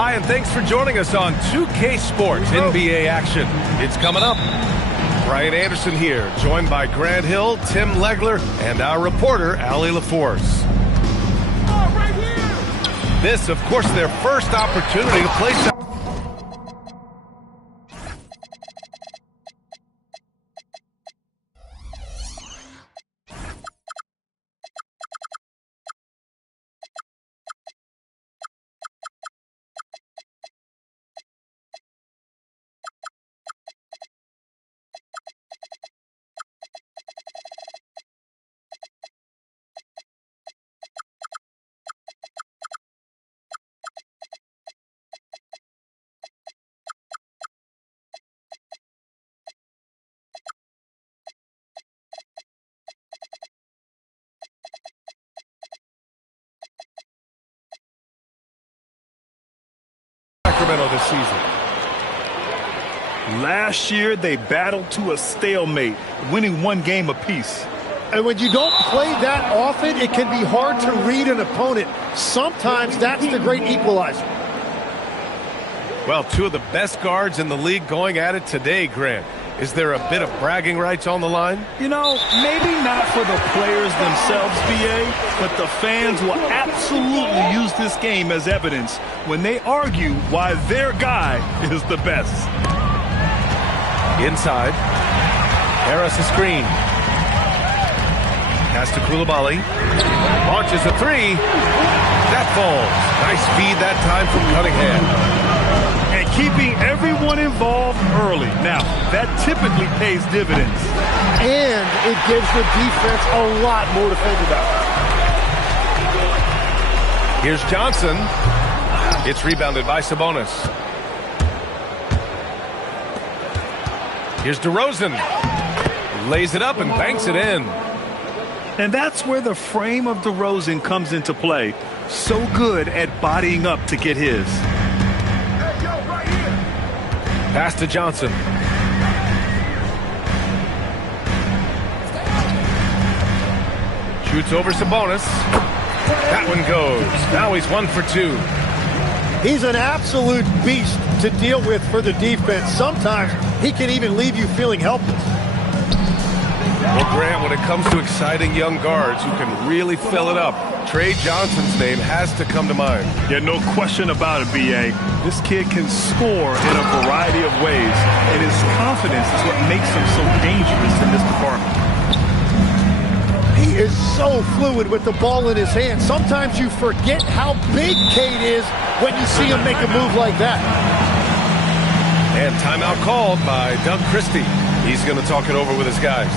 Hi, and thanks for joining us on 2K Sports NBA action. It's coming up. Brian Anderson here, joined by Grant Hill, Tim Legler, and our reporter, Allie LaForce. Right here. This, of course, their first opportunity to play some. Sacramento this season. Last year, they battled to a stalemate, winning one game apiece. And when you don't play that often, it can be hard to read an opponent. Sometimes that's the great equalizer. Well, two of the best guards in the league going at it today, Grant. Is there a bit of bragging rights on the line? You know, maybe not for the players themselves, BA, but the fans will absolutely use this game as evidence when they argue why their guy is the best. Inside. Harris a screen. Pass to Coulibaly. Launches a three. That falls. Nice feed that time from Cunningham. And keeping everyone involved early. Now, that typically pays dividends. And it gives the defense a lot more to think about. Here's Johnson. It's rebounded by Sabonis. Here's DeRozan. Lays it up and banks it in. And that's where the frame of DeRozan comes into play. So good at bodying up to get his. Pass to Johnson. Shoots over Sabonis. That one goes. Now he's 1 for 2. He's an absolute beast to deal with for the defense. Sometimes he can even leave you feeling helpless. Well, Grant, when it comes to exciting young guards who can really fill it up, Trey Johnson's name has to come to mind. Yeah, no question about it, B.A. This kid can score in a variety of ways, and his confidence is what makes him so dangerous in this department. He is so fluid with the ball in his hand. Sometimes you forget how big Cade is when you see him make a move like that. And timeout called by Doug Christie. He's going to talk it over with his guys.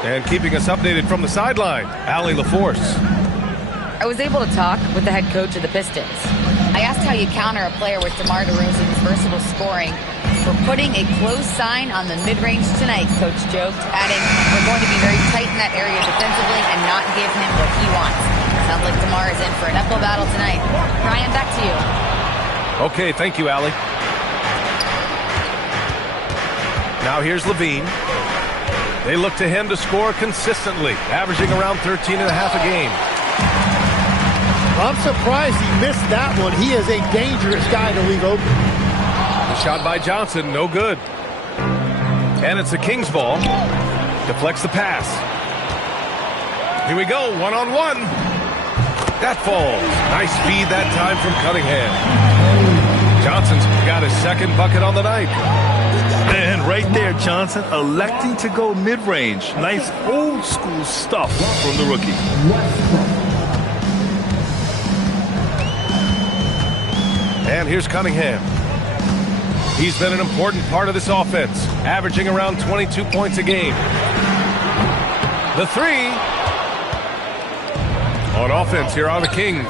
And keeping us updated from the sideline, Allie LaForce. I was able to talk with the head coach of the Pistons. I asked how you counter a player with DeMar DeRozan's versatile scoring. We're putting a close sign on the mid-range tonight, Coach joked, adding, we're going to be very tight in that area defensively and not give him what he wants. Sounds like DeMar is in for an uphill battle tonight. Brian, back to you. Okay, thank you, Allie. Now here's Levine. They look to him to score consistently, averaging around 13.5 a game. I'm surprised he missed that one. He is a dangerous guy to leave open. The shot by Johnson, no good. And it's the Kings ball. Deflects the pass. Here we go, one-on-one. That falls. Nice feed that time from Cunningham. Johnson's got his second bucket on the night. And right there, Johnson electing to go mid-range. Nice old-school stuff from the rookie. And here's Cunningham. He's been an important part of this offense, averaging around 22 points a game. The three. On offense here are the Kings.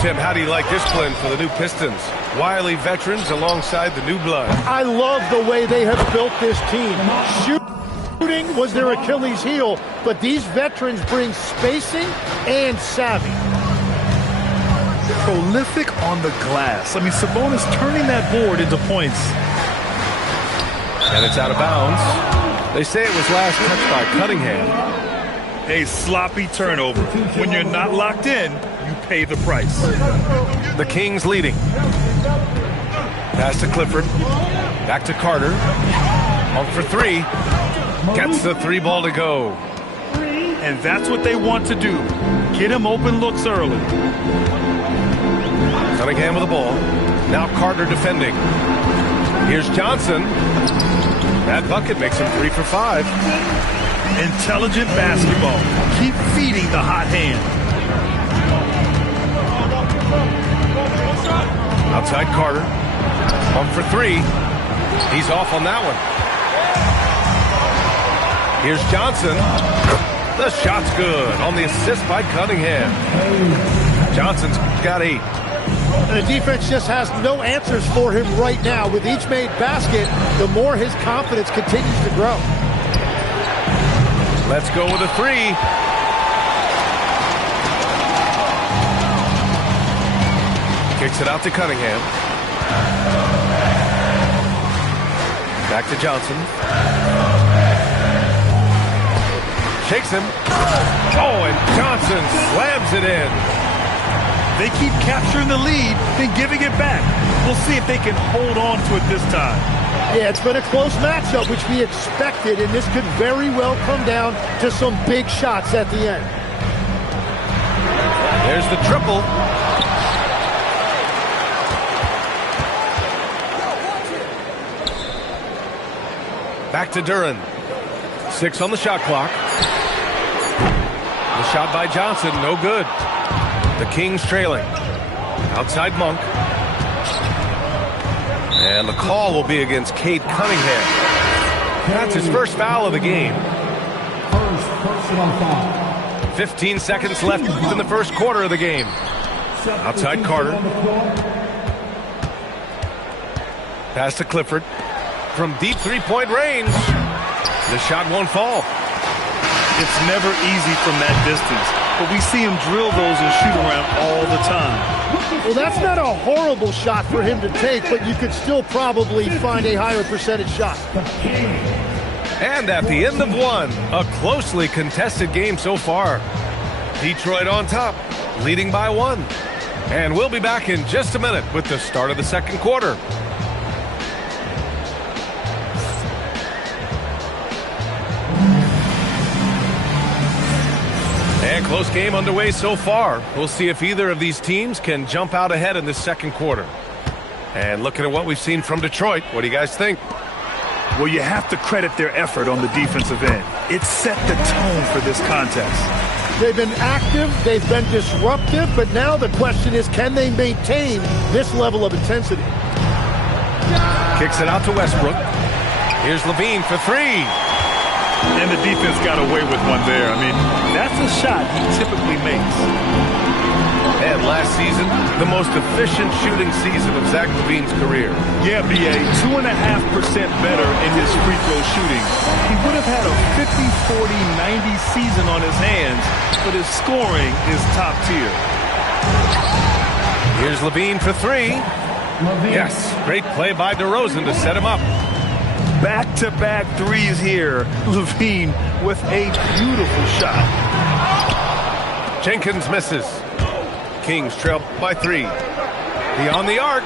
Tim, how do you like this blend for the new Pistons? Wily veterans alongside the new blood. I love the way they have built this team. Shooting was their Achilles heel, but these veterans bring spacing and savvy. Prolific on the glass. I mean, Sabonis turning that board into points. And it's out of bounds. They say it was last touched by Cunningham. A sloppy turnover. When you're not locked in, you pay the price. The Kings leading. Pass to Clifford. Back to Carter. On for three. Gets the three ball to go. And that's what they want to do. Get him open looks early. Cunningham with the ball. Now Carter defending. Here's Johnson. That bucket makes him 3 for 5. Intelligent basketball. Keep feeding the hot hand. Outside Carter. 1 for 3. He's off on that one. Here's Johnson. The shot's good on the assist by Cunningham. Johnson's got 8. And the defense just has no answers for him right now. With each made basket, the more his confidence continues to grow. Let's go with a 3. Kicks it out to Cunningham. Back to Johnson. Shakes him. Oh, and Johnson slams it in. They keep capturing the lead, then giving it back. We'll see if they can hold on to it this time. Yeah, it's been a close matchup, which we expected, and this could very well come down to some big shots at the end. There's the triple. Back to Duren. 6 on the shot clock. The shot by Johnson, no good. The Kings trailing. Outside Monk. And the call will be against Cade Cunningham. That's his first foul of the game. 15 seconds left in the first quarter of the game. Outside Carter. Pass to Clifford. From deep three-point range. The shot won't fall. It's never easy from that distance, but we see him drill those and shoot around all the time. Well, that's not a horrible shot for him to take, but you could still probably find a higher percentage shot. And at the end of one, a closely contested game so far. Detroit on top, leading by 1. And we'll be back in just a minute with the start of the second quarter. And close game underway so far. We'll see if either of these teams can jump out ahead in this second quarter. And looking at what we've seen from Detroit, what do you guys think? Well, you have to credit their effort on the defensive end. It set the tone for this contest. They've been active, they've been disruptive, but now the question is, can they maintain this level of intensity? Kicks it out to Westbrook. Here's Levine for 3. And the defense got away with one there. I mean, that's a shot he typically makes. And last season, the most efficient shooting season of Zach LaVine's career. Yeah, B.A., 2.5% better in his free throw shooting. He would have had a 50-40-90 season on his hands, but his scoring is top tier. Here's Levine for 3. Yes, great play by DeRozan to set him up. Back-to-back threes here. LaVine with a beautiful shot. Jenkins misses. Kings trail by 3. Beyond the arc.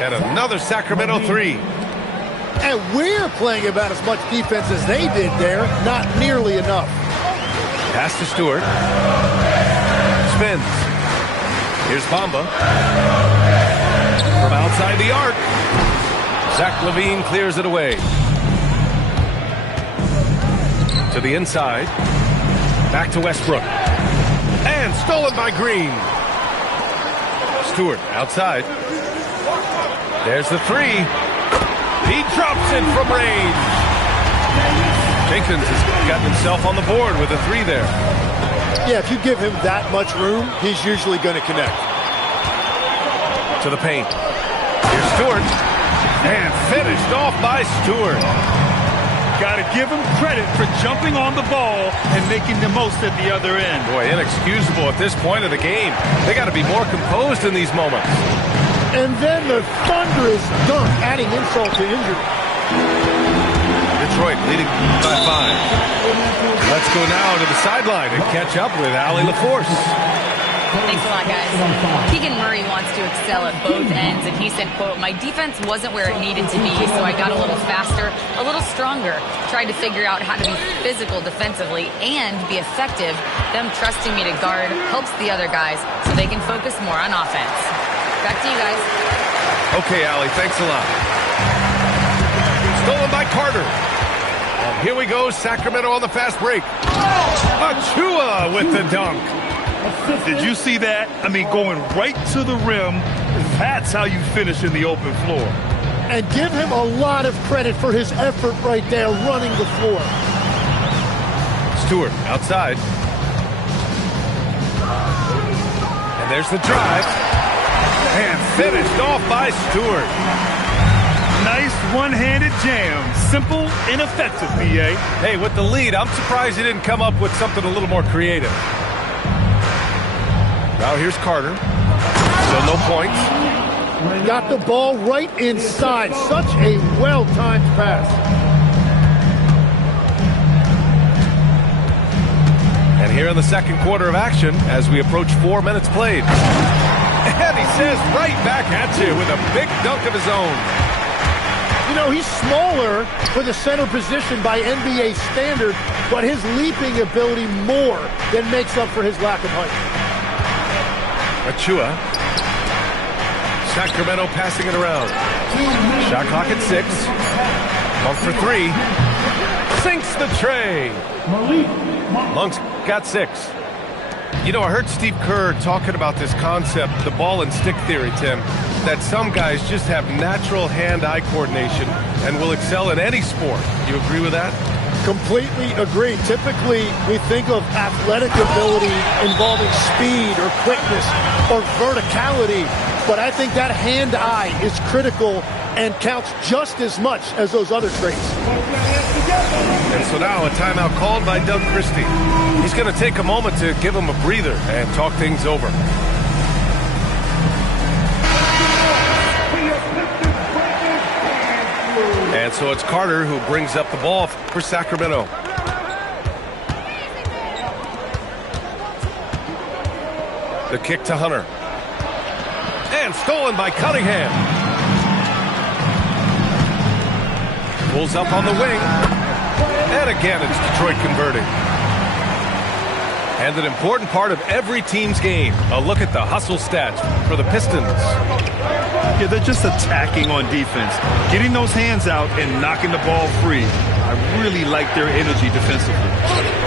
And another Sacramento 3. And we're playing about as much defense as they did there. Not nearly enough. Pass to Stewart. Spins. Here's Bamba. From outside the arc. Zach LaVine clears it away. To the inside. Back to Westbrook. And stolen by Green. Stewart outside. There's the 3. He drops it from range. Jenkins has gotten himself on the board with a 3 there. Yeah, if you give him that much room, he's usually going to connect. To the paint. Here's Stewart. And finished off by Stewart. Got to give him credit for jumping on the ball and making the most at the other end. Boy, inexcusable at this point of the game. They got to be more composed in these moments. And then the thunderous dunk, adding insult to injury. Detroit leading by 5. Let's go now to the sideline and catch up with Allie LaForce. Thanks a lot, guys. Keegan Murray wants to excel at both ends, and he said, quote, "My defense wasn't where it needed to be, so I got a little faster, a little stronger, tried to figure out how to be physical defensively and be effective. Them trusting me to guard helps the other guys so they can focus more on offense." Back to you guys. Okay, Allie, thanks a lot. Stolen by Carter. And here we go, Sacramento on the fast break. Achua with the dunk. Did you see that? I mean, going right to the rim. That's how you finish in the open floor. And give him a lot of credit for his effort right there running the floor. Stewart outside. And there's the drive. And finished off by Stewart. Nice one-handed jam. Simple and effective, B.A. Hey, with the lead, I'm surprised he didn't come up with something a little more creative. Now here's Carter. Still no points. Got the ball right inside. Such a well-timed pass. And here in the second quarter of action, as we approach 4 minutes played. And he says right back at you with a big dunk of his own. You know, he's smaller for the center position by NBA standard, but his leaping ability more than makes up for his lack of height. Achua. Sacramento passing it around. Shot clock at 6. Monk for 3. Sinks the tray. Monk's got 6. You know, I heard Steve Kerr talking about this concept, the ball and stick theory, Tim, that some guys just have natural hand-eye coordination and will excel in any sport. You agree with that? Completely agree. Typically, we think of athletic ability involving speed or quickness or verticality, but I think that hand-eye is critical and counts just as much as those other traits. And so now a timeout called by Doug Christie. He's going to take a moment to give him a breather and talk things over. And so it's Carter who brings up the ball for Sacramento. The kick to Hunter. And stolen by Cunningham. Pulls up on the wing. And again, it's Detroit converting. And an important part of every team's game. A look at the hustle stats for the Pistons. Yeah, they're just attacking on defense. Getting those hands out and knocking the ball free. I really like their energy defensively.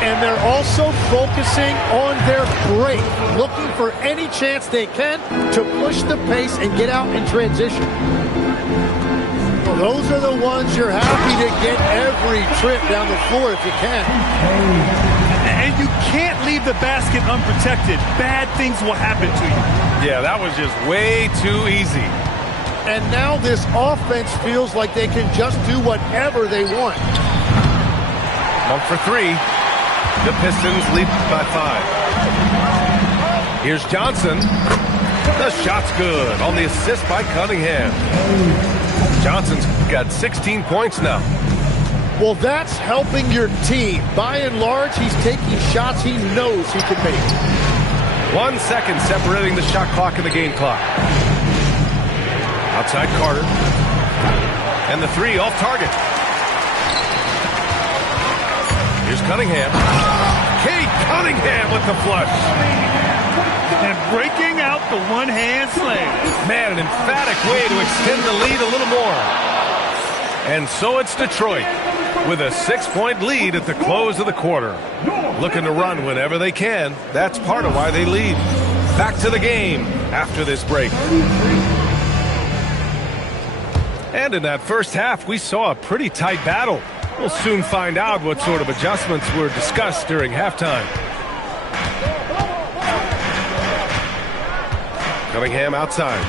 And they're also focusing on their break, looking for any chance they can to push the pace and get out in transition. Those are the ones you're happy to get every trip down the floor if you can. And you can't leave the basket unprotected. Bad things will happen to you. Yeah, that was just way too easy. And now this offense feels like they can just do whatever they want. Monk for 3. The Pistons lead by 5. Here's Johnson. The shot's good on the assist by Cunningham. Johnson's got 16 points now. Well, that's helping your team. By and large, he's taking shots he knows he can make. 1 second separating the shot clock and the game clock. Outside Carter. And the three off target. Here's Cunningham. Cade Cunningham with the flush. And breaking out the one-hand slam. Man, an emphatic way to extend the lead a little more. And so it's Detroit with a 6-point lead at the close of the quarter. Looking to run whenever they can. That's part of why they lead. Back to the game after this break. And in that first half, we saw a pretty tight battle. We'll soon find out what sort of adjustments were discussed during halftime. Cunningham outside.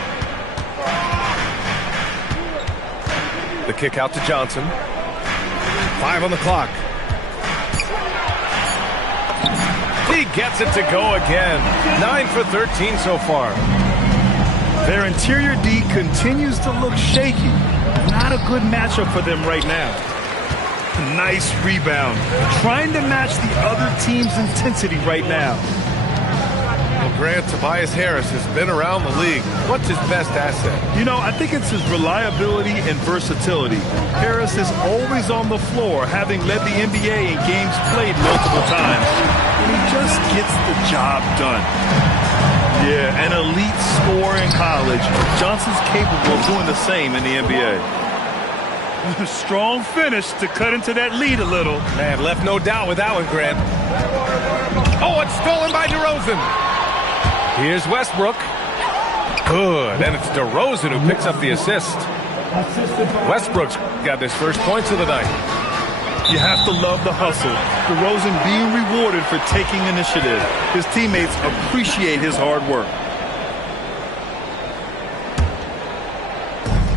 The kick out to Johnson. 5 on the clock. He gets it to go again. 9 for 13 so far. Their interior D continues to look shaky. Not a good matchup for them right now. Nice rebound. Trying to match the other team's intensity right now. Well, Grant, Tobias Harris has been around the league. What's his best asset? You know, I think it's his reliability and versatility. Harris is always on the floor, having led the NBA in games played multiple times. And he just gets the job done. Yeah, an elite scorer in college. Johnson's capable of doing the same in the NBA. Strong finish to cut into that lead a little. Man, left no doubt with that one, Grant. Oh, it's stolen by DeRozan. Here's Westbrook. Good, and it's DeRozan who picks up the assist. Westbrook's got his first points of the night. You have to love the hustle. DeRozan being rewarded for taking initiative. His teammates appreciate his hard work.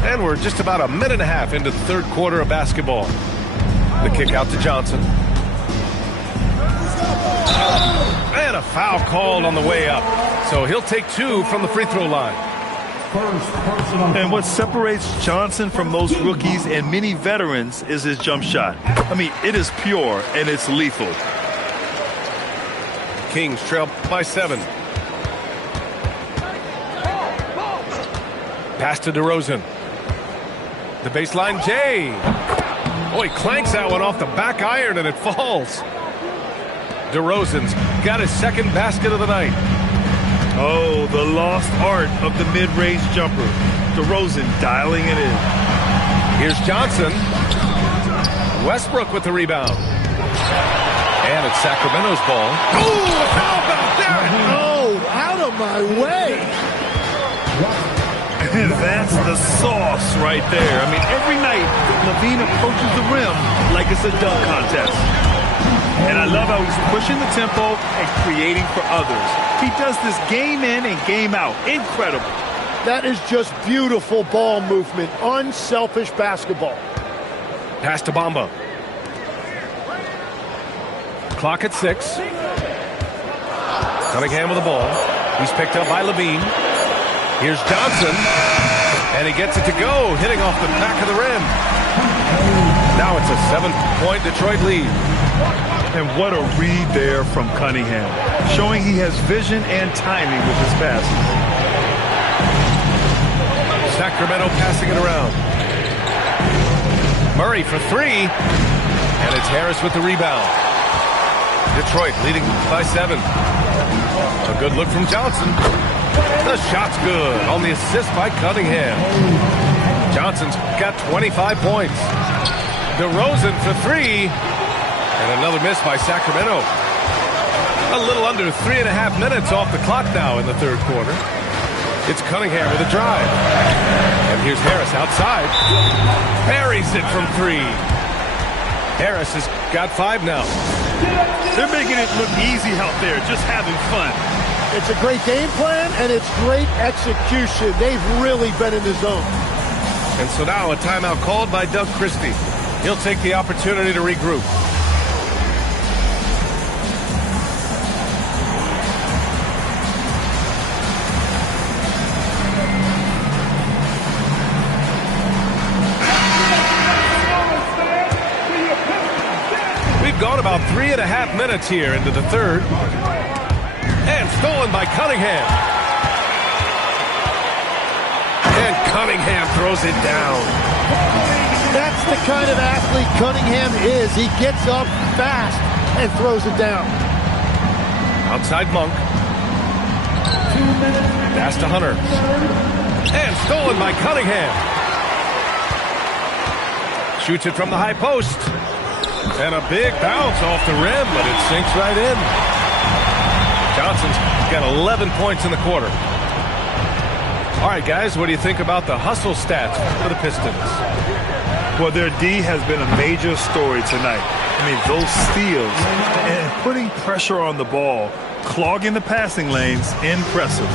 And we're just about a minute and a half into the third quarter of basketball. The kick out to Johnson. And a foul called on the way up. So he'll take 2 from the free throw line. And what separates Johnson from those rookies and many veterans is his jump shot. I mean, it is pure and it's lethal. Kings trail by 7. Pass to DeRozan. The baseline, Jay. Oh, he clanks that one off the back iron and it falls. DeRozan's got his second basket of the night. Oh, the lost art of the mid-range jumper. DeRozan dialing it in. Here's Johnson. Westbrook with the rebound. And it's Sacramento's ball. Ooh, how about that? Oh, out of my way. That's the sauce right there. I mean, every night, LaVine approaches the rim like it's a dunk contest. And I love how he's pushing the tempo and creating for others. He does this game in and game out. Incredible. That is just beautiful ball movement. Unselfish basketball. Pass to Bamba. Clock at 6. Cunningham with the ball. He's picked up by LaVine. Here's Johnson. And he gets it to go, hitting off the back of the rim. Now it's a 7-point Detroit lead. And what a read there from Cunningham, showing he has vision and timing with his passes. Sacramento passing it around. Murray for 3. And it's Harris with the rebound. Detroit leading by 7. A good look from Johnson. The shot's good on the assist by Cunningham. Johnson's got 25 points. DeRozan for 3. And another miss by Sacramento. A little under 3.5 minutes off the clock now in the third quarter. It's Cunningham with a drive. And here's Harris outside. Buries it from 3. Harris has got 5 now. They're making it look easy out there, just having fun. It's a great game plan, and it's great execution. They've really been in the zone. And so now a timeout called by Doug Christie. He'll take the opportunity to regroup. We've gone about 3.5 minutes here into the third. And stolen by Cunningham. And Cunningham throws it down. That's the kind of athlete Cunningham is. He gets up fast and throws it down. Outside Monk. Pass to Hunter. And stolen by Cunningham. Shoots it from the high post. And a big bounce off the rim, but it sinks right in. Johnson's got 11 points in the quarter. All right, guys, what do you think about the hustle stats for the Pistons? Well, their D has been a major story tonight. I mean, those steals and putting pressure on the ball, clogging the passing lanes, impressive.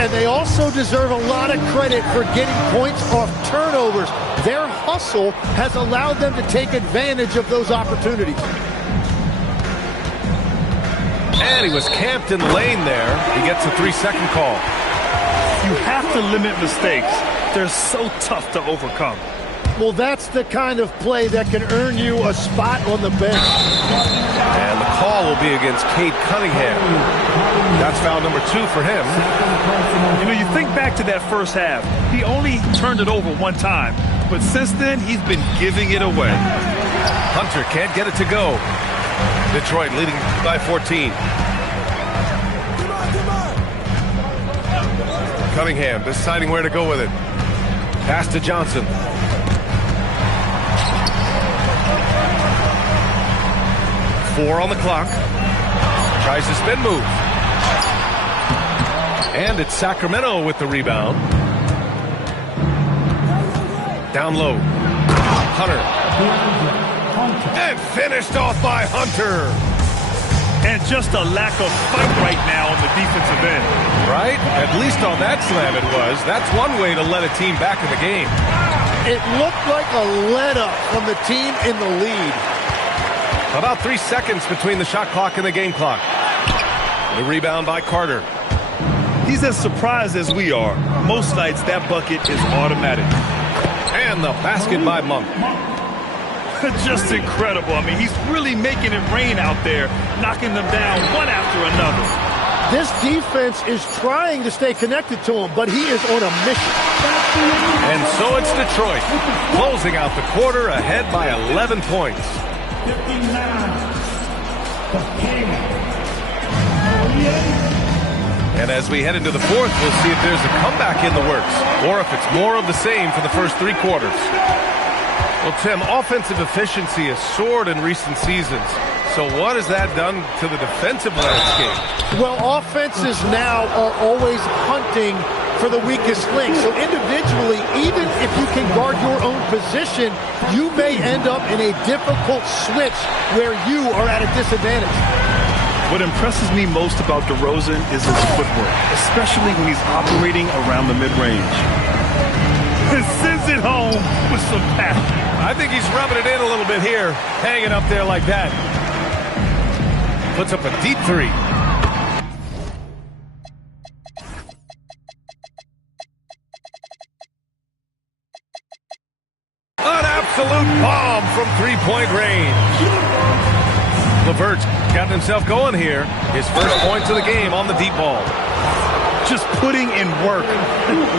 And they also deserve a lot of credit for getting points off turnovers. Their hustle has allowed them to take advantage of those opportunities. And he was camped in the lane there. He gets a 3-second call. You have to limit mistakes. They're so tough to overcome. Well, that's the kind of play that can earn you a spot on the bench. And the call will be against Cade Cunningham. That's foul number 2 for him. You know, you think back to that first half. He only turned it over one time. But since then, he's been giving it away. Hunter can't get it to go. Detroit leading by 14. Cunningham deciding where to go with it. Pass to Johnson. Four on the clock. Tries the spin move. And it's Sacramento with the rebound. Down low. Hunter. And finished off by Hunter. And just a lack of fight right now on the defensive end. Right? At least on that slam it was. That's one way to let a team back in the game. It looked like a let-up from the team in the lead. About 3 seconds between the shot clock and the game clock. The rebound by Carter. He's as surprised as we are. Most nights that bucket is automatic. And the basket by Monk. Just incredible. I mean, he's really making it rain out there, knocking them down one after another. This defense is trying to stay connected to him, but he is on a mission. And so it's Detroit, closing out the quarter ahead by 11 points. And as we head into the fourth, we'll see if there's a comeback in the works, or if it's more of the same for the first 3 quarters. Well, Tim, offensive efficiency has soared in recent seasons. So what has that done to the defensive landscape? Well, offenses now are always hunting for the weakest link. So individually, even if you can guard your own position, you may end up in a difficult switch where you are at a disadvantage. What impresses me most about DeRozan is his footwork, especially when he's operating around the mid-range. He sends it home with some passion. I think he's rubbing it in a little bit here, hanging up there like that. Puts up a deep 3. An absolute bomb from 3-point range. LeVert's gotten himself going here. His first points of the game on the deep ball. Just putting in work.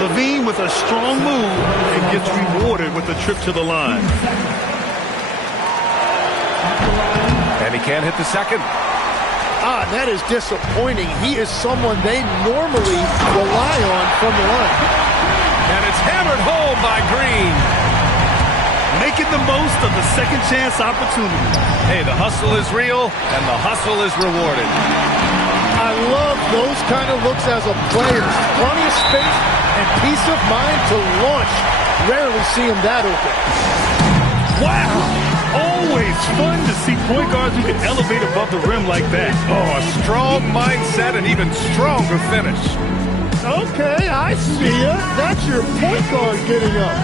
Levine with a strong move and gets rewarded with a trip to the line. And he can't hit the second. That is disappointing. He is someone they normally rely on from the line. And it's hammered home by Green. Making the most of the second chance opportunity. Hey, the hustle is real, and the hustle is rewarded. I love those kind of looks as a player. Plenty of space and peace of mind to launch. Rarely see him that open. Wow! Always fun to see point guards who can elevate above the rim like that. Oh, a strong mindset and even stronger finish. Okay, I see ya. That's your point guard getting up.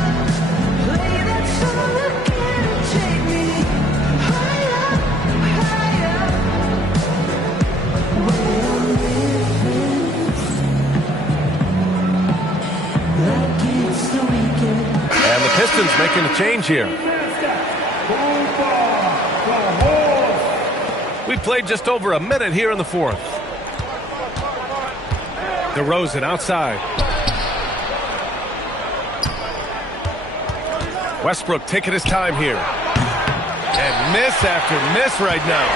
And the Pistons making a change here. We've played just over a minute here in the fourth. DeRozan outside. Westbrook taking his time here. And miss after miss right now.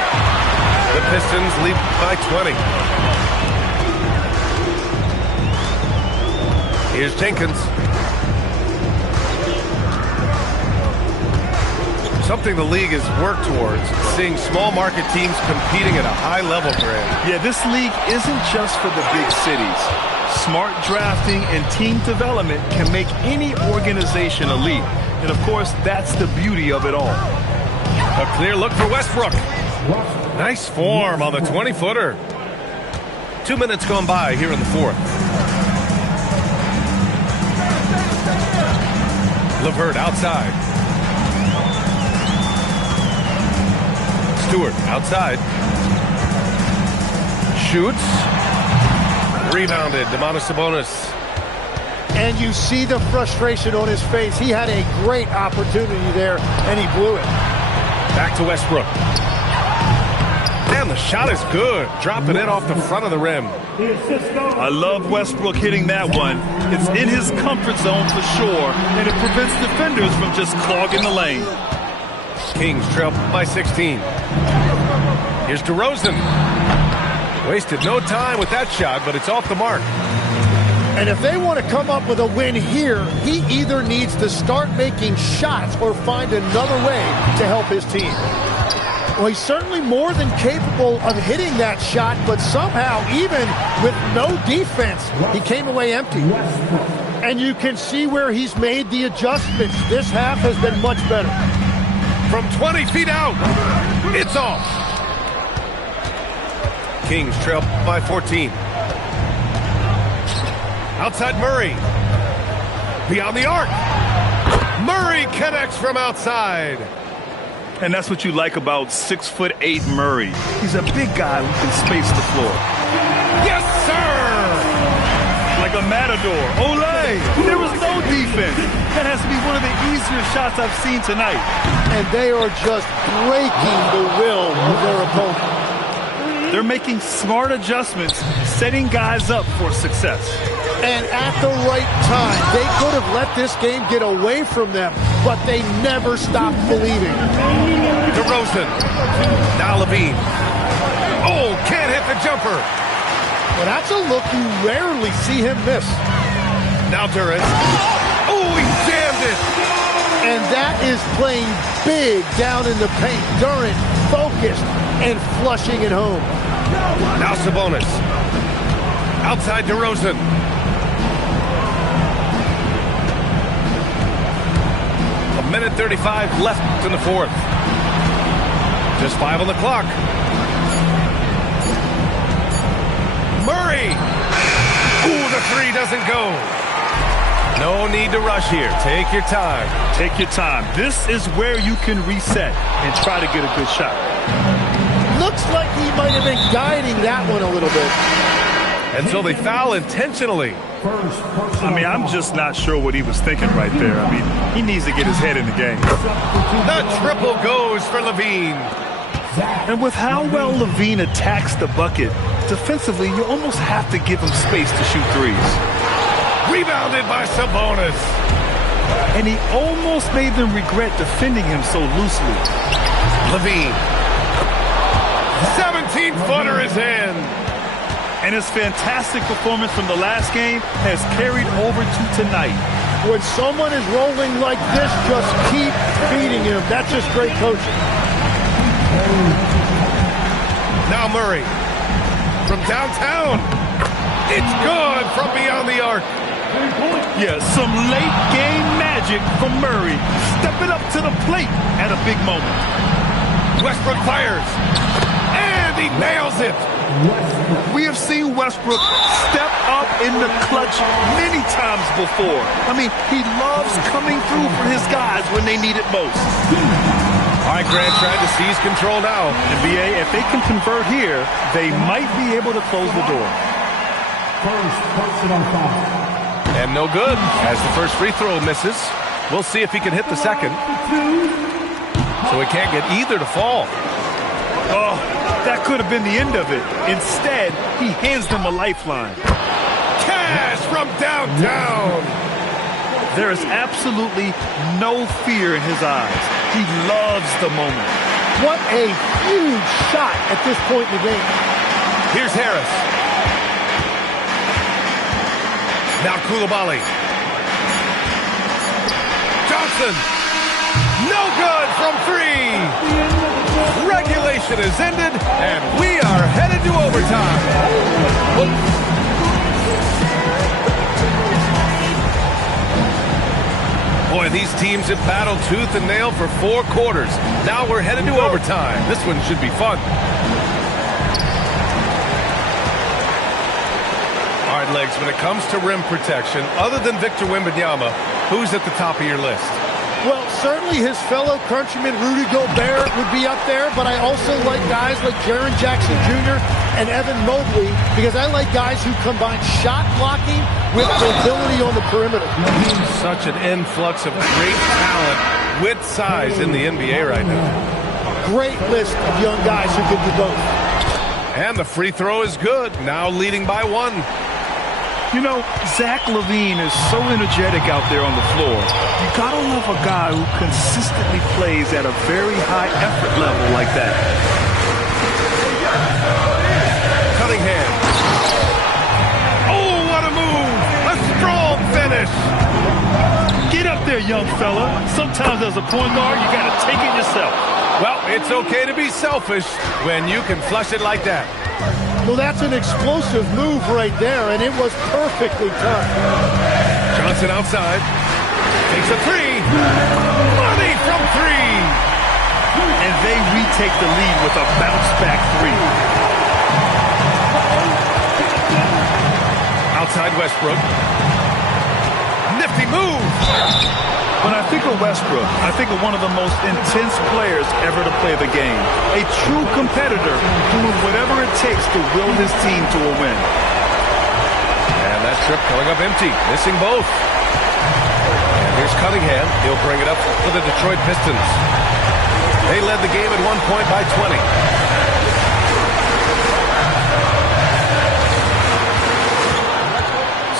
The Pistons lead by 20. Here's Jenkins. Something the league has worked towards, seeing small market teams competing at a high level, Grant. Yeah, this league isn't just for the big cities. Smart drafting and team development can make any organization elite. And of course, that's the beauty of it all. A clear look for Westbrook. Nice form on the 20-footer. 2 minutes gone by here in the fourth. LeVert outside. Stewart outside. Shoots. Rebounded. Domantas Sabonis. And you see the frustration on his face. He had a great opportunity there, and he blew it. Back to Westbrook. And the shot is good. Dropping it off the front of the rim. I love Westbrook hitting that one. It's in his comfort zone for sure, and it prevents defenders from just clogging the lane. Kings trail by 16. Here's DeRozan. Wasted no time with that shot, but it's off the mark. And if they want to come up with a win here, he either needs to start making shots or find another way to help his team. Well, he's certainly more than capable of hitting that shot, but somehow, even with no defense, he came away empty. And you can see where he's made the adjustments. This half has been much better. From 20 feet out, it's off. Kings trail by 14. Outside Murray. Beyond the arc. Murray connects from outside. And that's what you like about 6'8" Murray. He's a big guy who can space the floor. Yes, sir! Like a matador. Olay! There was no defense. That has to be one of the easier shots I've seen tonight. And they are just breaking the will of their opponent. They're making smart adjustments, setting guys up for success. And at the right time, they could have let this game get away from them, but they never stopped believing. DeRozan. Now Levine. Oh, can't hit the jumper. Well, that's a look you rarely see him miss. Now Durant. Oh, he jammed it. And that is playing big down in the paint. Durant focused and flushing it home. Now Sabonis. Outside DeRozan. A minute 35 left in the fourth. Just 5 on the clock. Murray. Ooh, the three doesn't go. No need to rush here. Take your time. Take your time. This is where you can reset and try to get a good shot. Looks like he might have been guiding that one a little bit. Until they foul intentionally. I mean, I'm just not sure what he was thinking right there. I mean, he needs to get his head in the game. The triple goes for Levine. And with how well Levine attacks the bucket, defensively, you almost have to give him space to shoot threes. Rebounded by Sabonis. And he almost made them regret defending him so loosely. Levine. 17-footer is in. And his fantastic performance from the last game has carried over to tonight. When someone is rolling like this, just keep feeding him. That's just great coaching. Now Murray. From downtown. It's good from beyond the arc. Yeah, some late game magic from Murray. Stepping up to the plate at a big moment. Westbrook fires. And he nails it. We have seen Westbrook step up in the clutch many times before. I mean, he loves coming through for his guys when they need it most. All right, Grant trying to seize control now. And BA, if they can convert here, they might be able to close the door. First personal foul. And no good as the first free throw misses. We'll see if he can hit the second. So he can't get either to fall. Oh, that could have been the end of it. Instead, he hands them a lifeline. Cash from downtown. There is absolutely no fear in his eyes. He loves the moment. What a huge shot at this point in the game. Here's Harris. Now Koulibaly. Johnson. No good from 3. Regulation is ended, and we are headed to overtime. Boy, these teams have battled tooth and nail for 4 quarters. Now we're headed to overtime. This one should be fun. All right, Legs, when it comes to rim protection, other than Victor Wembanyama, who's at the top of your list? Well, certainly his fellow countryman Rudy Gobert would be up there, but I also like guys like Jaren Jackson Jr. and Evan Mobley because I like guys who combine shot blocking with mobility on the perimeter. Such an influx of great talent with size in the NBA right now. Great list of young guys who can do both. And the free throw is good, now leading by 1. You know, Zach LaVine is so energetic out there on the floor. You gotta love a guy who consistently plays at a very high effort level like that. Cunningham. Oh, what a move! A strong finish! Get up there, young fella. Sometimes as a point guard, you gotta take it yourself. Well, it's okay to be selfish when you can flush it like that. Well, that's an explosive move right there, and it was perfectly timed. Johnson outside. Takes a 3. Money from 3. And they retake the lead with a bounce-back 3. Outside Westbrook. Nifty move. When I think of Westbrook, I think of one of the most intense players ever to play the game. A true competitor doing whatever it takes to will his team to a win. And that trip coming up empty, missing both. And here's Cunningham. He'll bring it up for the Detroit Pistons. They led the game at 1 point by 20.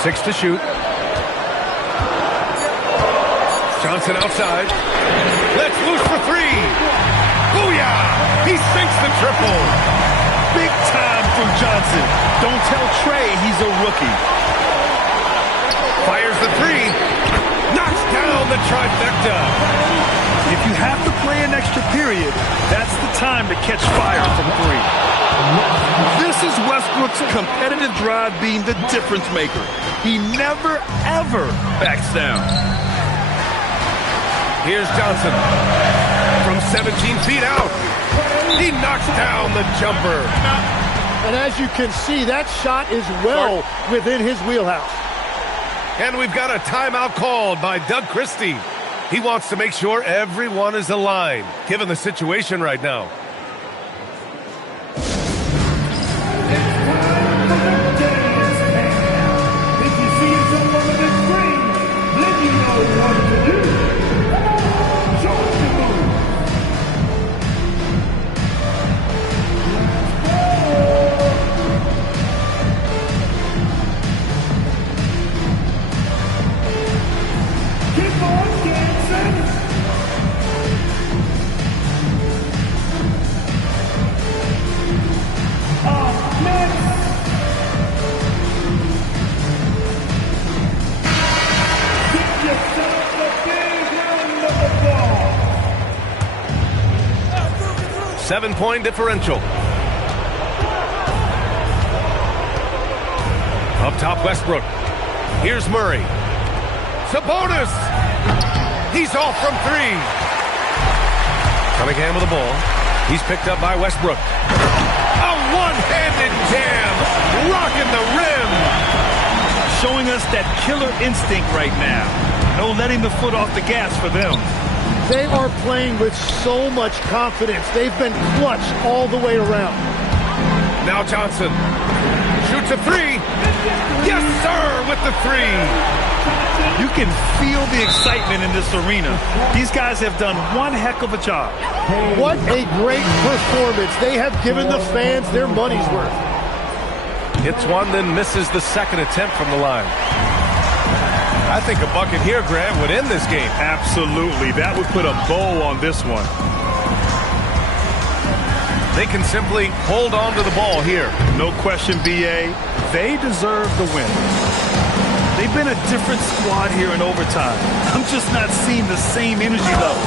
Six to shoot. Johnson outside. Let's loose for 3. Booyah! He sinks the triple. Big time from Johnson. Don't tell Trey he's a rookie. Fires the 3. Knocks down the trifecta. If you have to play an extra period, that's the time to catch fire from 3. This is Westbrook's competitive drive being the difference maker. He never, ever backs down. Here's Johnson from 17 feet out. He knocks down the jumper. And as you can see, that shot is well within his wheelhouse. And we've got a timeout called by Doug Christie. He wants to make sure everyone is aligned, given the situation right now. If you see someone on the screen, then you know what to do. Show us the move. 7-point differential. Up top, Westbrook. Here's Murray. Sabonis! He's off from 3. Cunningham with the ball. He's picked up by Westbrook. A one-handed jam! Rocking the rim! Showing us that killer instinct right now. No letting the foot off the gas for them. They are playing with so much confidence. They've been clutch all the way around. Now Johnson shoots a 3. Yes, sir, with the three. You can feel the excitement in this arena. These guys have done one heck of a job. What a great performance. They have given the fans their money's worth. Hits one, then misses the second attempt from the line. I think a bucket here, Grant, would end this game. Absolutely. That would put a bow on this one. They can simply hold on to the ball here. No question, B.A. They deserve the win. They've been a different squad here in overtime. I'm just not seeing the same energy level.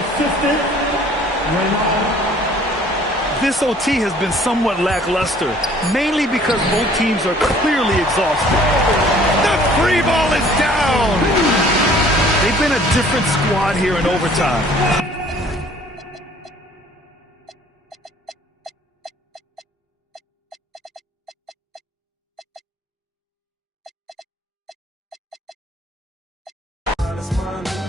Assistant. This OT has been somewhat lackluster, mainly because both teams are clearly exhausted. The free ball is down. They've been a different squad here in overtime. Smile.